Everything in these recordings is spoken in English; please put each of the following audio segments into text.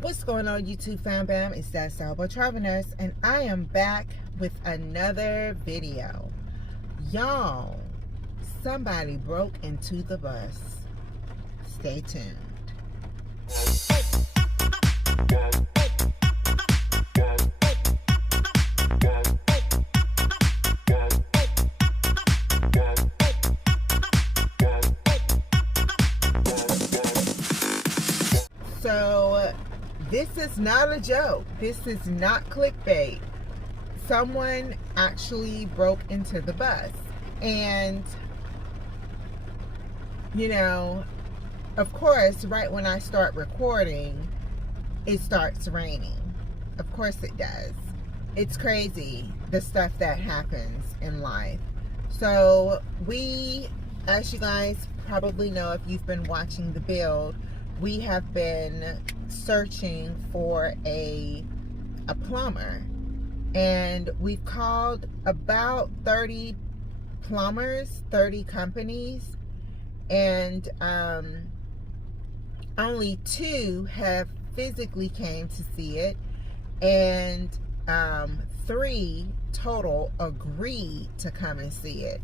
What's going on, YouTube fam bam? It's that Salvo Travel Nurse, and I am back with another video. Y'all, somebody broke into the bus. Stay tuned. So, this is not a joke. This is not clickbait. Someone actually broke into the bus. And, you know, of course, right when I start recording, it starts raining. Of course it does. It's crazy, the stuff that happens in life. So, we, as you guys probably know if you've been watching the build, we have been searching for a plumber, and we've called about 30 plumbers, 30 companies, and only 2 have physically came to see it, and 3 total agreed to come and see it.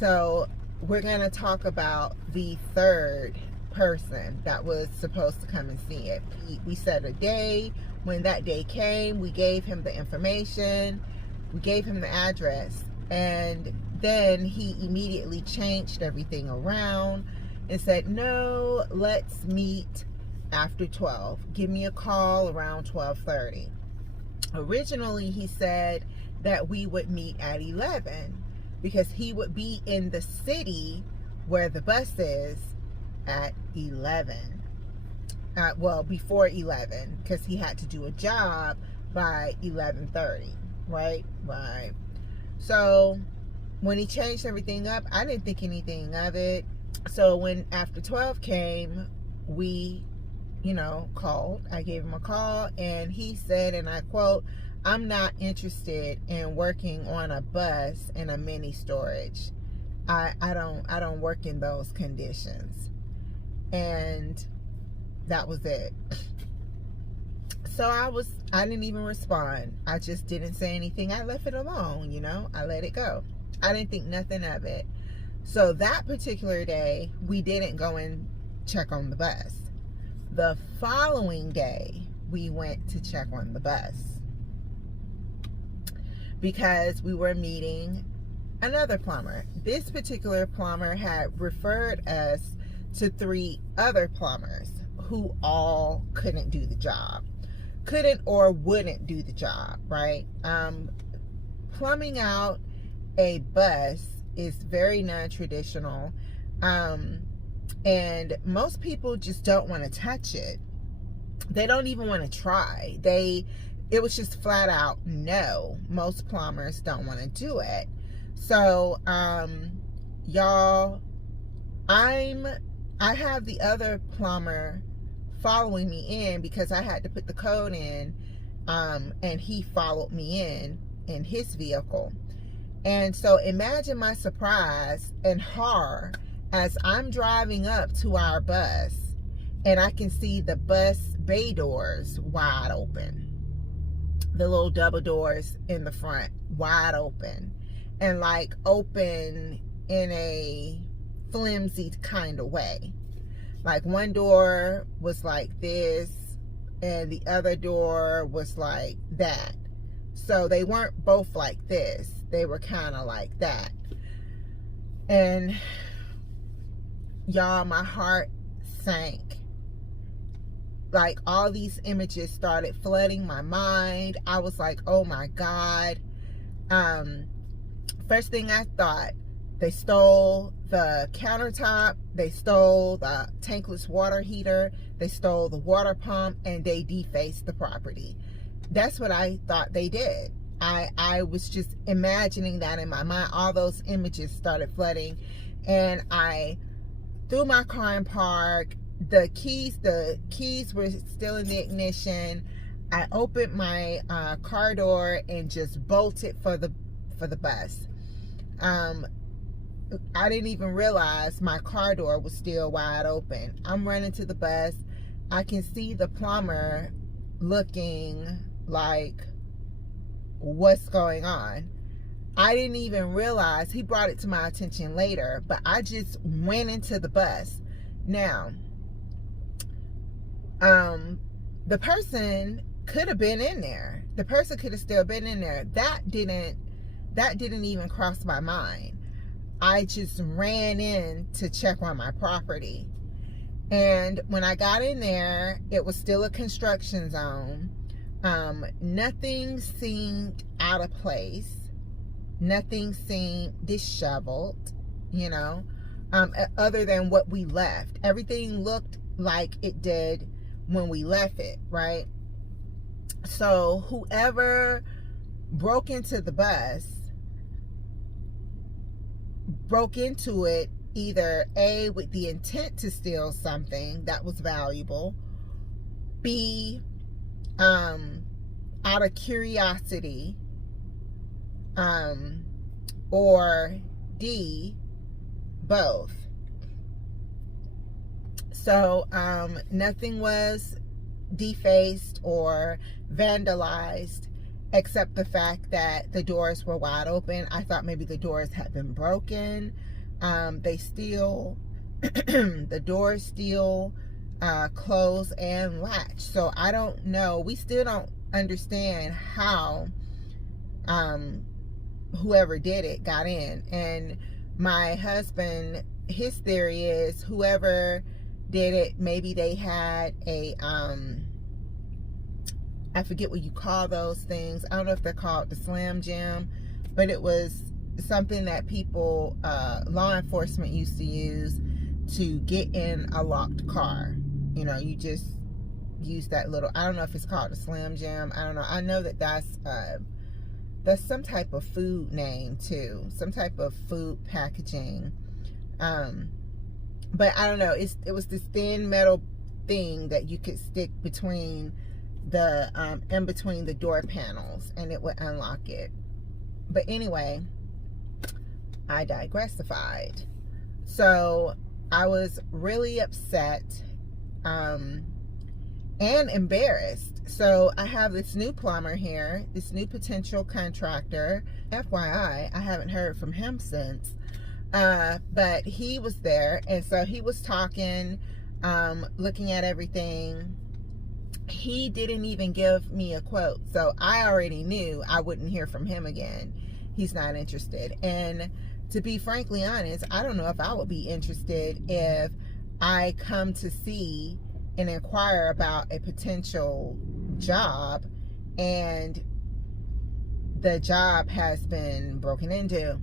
So we're going to talk about the 3rd person that was supposed to come and see it. We set a day. When that day came, we gave him the information, we gave him the address, and then he immediately changed everything around and said, no, let's meet after 12. Give me a call around 12:30. Originally, he said that we would meet at 11 because he would be in the city where the bus is at 11. Well, before 11, because he had to do a job by 11:30, right? Right. So when he changed everything up, I didn't think anything of it. So when after 12 came, we, called. I gave him a call, and he said, and I quote, "I'm not interested in working on a bus in a mini storage. I don't work in those conditions." And that was it. So I didn't even respond. I just didn't say anything. I left it alone, I let it go. I didn't think nothing of it. So that particular day, we didn't go and check on the bus. The following day, we went to check on the bus because we were meeting another plumber. This particular plumber had referred us to 3 other plumbers who all couldn't do the job. Couldn't or wouldn't do the job, right? Plumbing out a bus is very non-traditional. And most people just don't want to touch it. They don't even want to try. It was just flat out no. Most plumbers don't want to do it. So, y'all, I have the other plumber following me in because I had to put the code in, and he followed me in his vehicle. And so imagine my surprise and horror as I'm driving up to our bus, and I can see the bus bay doors wide open. The little double doors in the front wide open, and like open in a flimsy kind of way. Like one door was like this and the other door was like that. So they weren't both like this. They were kind of like that. And y'all, my heart sank. Like all these images started flooding my mind. I was like, oh my God. First thing I thought, they stole the countertop, they stole the tankless water heater, they stole the water pump, and they defaced the property. That's what I thought they did. I was just imagining that in my mind. All those images started flooding, and I threw my car in park. The keys were still in the ignition. I opened my car door and just bolted for the bus. I didn't even realize my car door was still wide open. I'm running to the bus. I can see the plumber looking like, what's going on? I didn't even realize, he brought it to my attention later, but I just went into the bus. Now, the person could have been in there. The person could have still been in there. That didn't even cross my mind. I just ran in to check on my property. And when I got in there, it was still a construction zone. Nothing seemed out of place. Nothing seemed disheveled, other than what we left. Everything looked like it did when we left it, right? So whoever broke into the bus broke into it either A, with the intent to steal something that was valuable, B, out of curiosity, or D, both. So nothing was defaced or vandalized except the fact that the doors were wide open. I thought maybe the doors had been broken. The doors still close and latch. So I don't know. We still don't understand how whoever did it got in. And my husband, his theory is whoever did it, maybe they had a I forget what you call those things. I don't know if they're called the Slam Jam, but it was something that people, law enforcement used to use to get in a locked car. You just use that little, I don't know if it's called a Slam Jam. I don't know. I know that that's some type of food name too. Some type of food packaging. But I don't know. It was this thin metal thing that you could stick between in between the door panels, and it would unlock it. But anyway, I digressified. So I was really upset and embarrassed. So I have this new plumber here, this new potential contractor. FYI, I haven't heard from him since. But he was there, and so he was talking, looking at everything. He didn't even give me a quote, so I already knew I wouldn't hear from him again. He's not interested. And to be frankly honest, I don't know if I would be interested if I come to see and inquire about a potential job and the job has been broken into.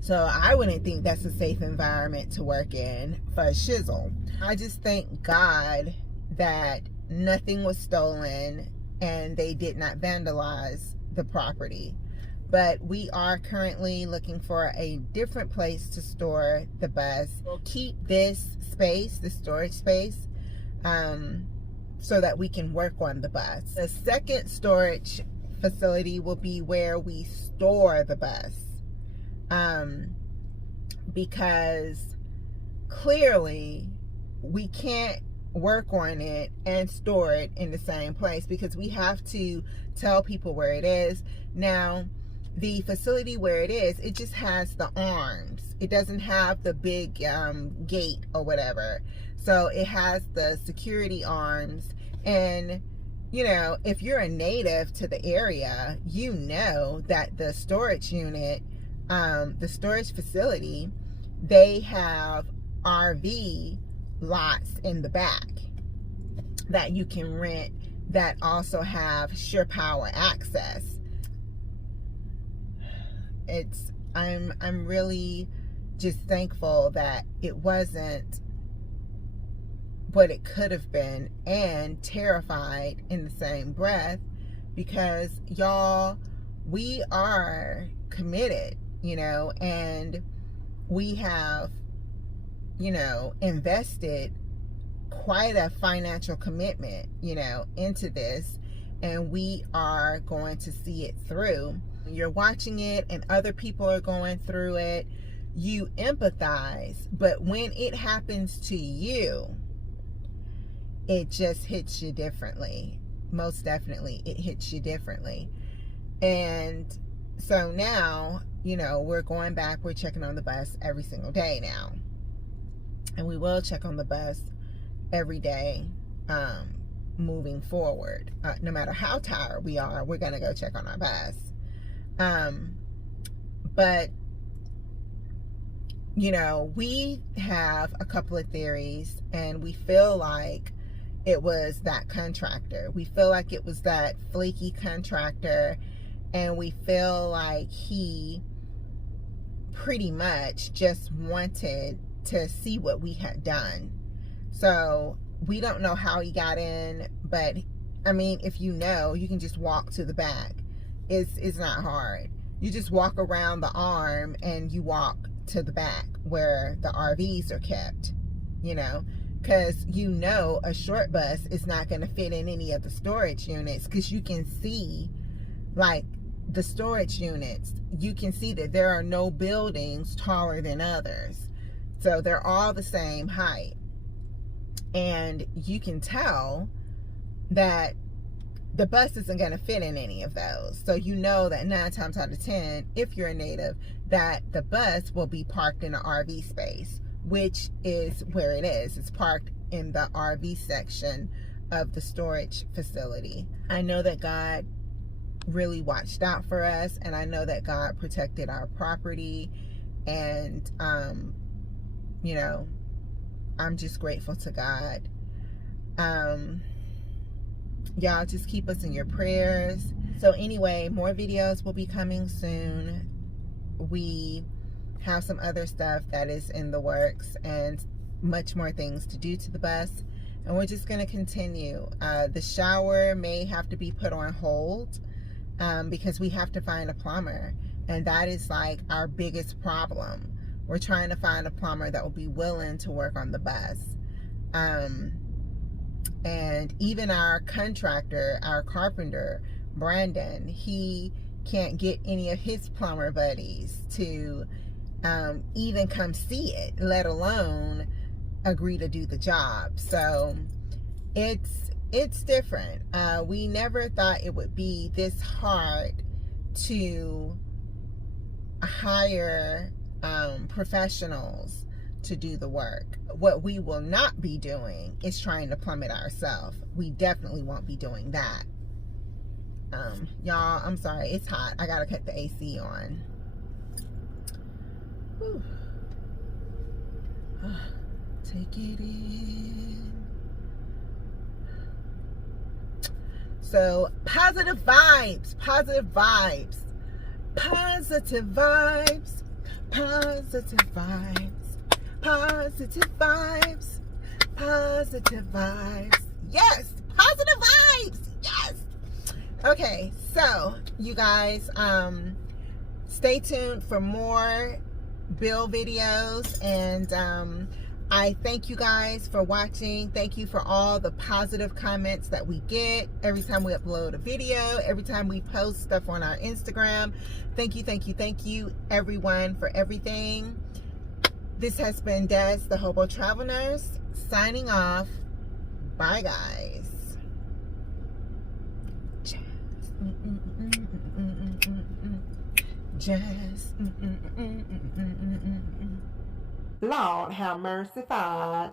So I wouldn't think that's a safe environment to work in for a shizzle. I just thank God that nothing was stolen and they did not vandalize the property. But we are currently looking for a different place to store the bus. We'll keep this space, the storage space, so that we can work on the bus. The second storage facility will be where we store the bus. Because clearly we can't work on it and store it in the same place, because we have to tell people where it is. Now, the facility where it is, it just has the arms. It doesn't have the big gate or whatever. So it has the security arms. And, if you're a native to the area, you know that the storage unit, the storage facility, they have RV lots in the back that you can rent that also have sure power access. I'm really just thankful that it wasn't what it could have been, and terrified in the same breath, because y'all, we are committed, and we have, invested quite a financial commitment, into this, and we are going to see it through. You're watching it and other people are going through it, you empathize. But when it happens to you, it just hits you differently. Most definitely, it hits you differently. And so now, you know, we're going back, we're checking on the bus every single day now. And we will check on the bus every day moving forward. No matter how tired we are, we're going to go check on our bus. But, you know, we have a couple of theories, and we feel like it was that contractor. We feel like it was that flaky contractor, and we feel like he pretty much just wanted to see what we had done. So we don't know how he got in, but I mean, if you know, you can just walk to the back. It's not hard. You just walk around the arm and you walk to the back where the RVs are kept, you know, because you know a short bus is not going to fit in any of the storage units, because you can see, like, the storage units, you can see that there are no buildings taller than others. So they're all the same height. And you can tell that the bus isn't going to fit in any of those. So you know that 9 times out of 10, if you're a native, that the bus will be parked in an RV space, which is where it is. It's parked in the RV section of the storage facility. I know that God really watched out for us, and I know that God protected our property, and you know, I'm just grateful to God. Y'all just keep us in your prayers. So anyway, more videos will be coming soon. We have some other stuff that is in the works, and much more things to do to the bus, and we're just going to continue. The shower may have to be put on hold because we have to find a plumber, and that is like our biggest problem. We're trying to find a plumber that will be willing to work on the bus. And even our contractor, our carpenter, Brandon, he can't get any of his plumber buddies to even come see it, let alone agree to do the job. So it's different. We never thought it would be this hard to hire professionals to do the work. What we will not be doing is trying to plumb it ourselves. We definitely won't be doing that. Y'all, I'm sorry, it's hot. I gotta cut the AC on. Whew. Take it in. So, positive vibes, positive vibes, positive vibes, positive vibes, positive vibes, positive vibes. Yes, positive vibes. Yes. Okay, so you guys, stay tuned for more bill videos, and I thank you guys for watching. Thank you for all the positive comments that we get every time we upload a video, every time we post stuff on our Instagram. Thank you, thank you, thank you, everyone, for everything. This has been Des, the Hobo Travel Nurse, signing off. Bye, guys. Jazz. Lord have mercy, Father.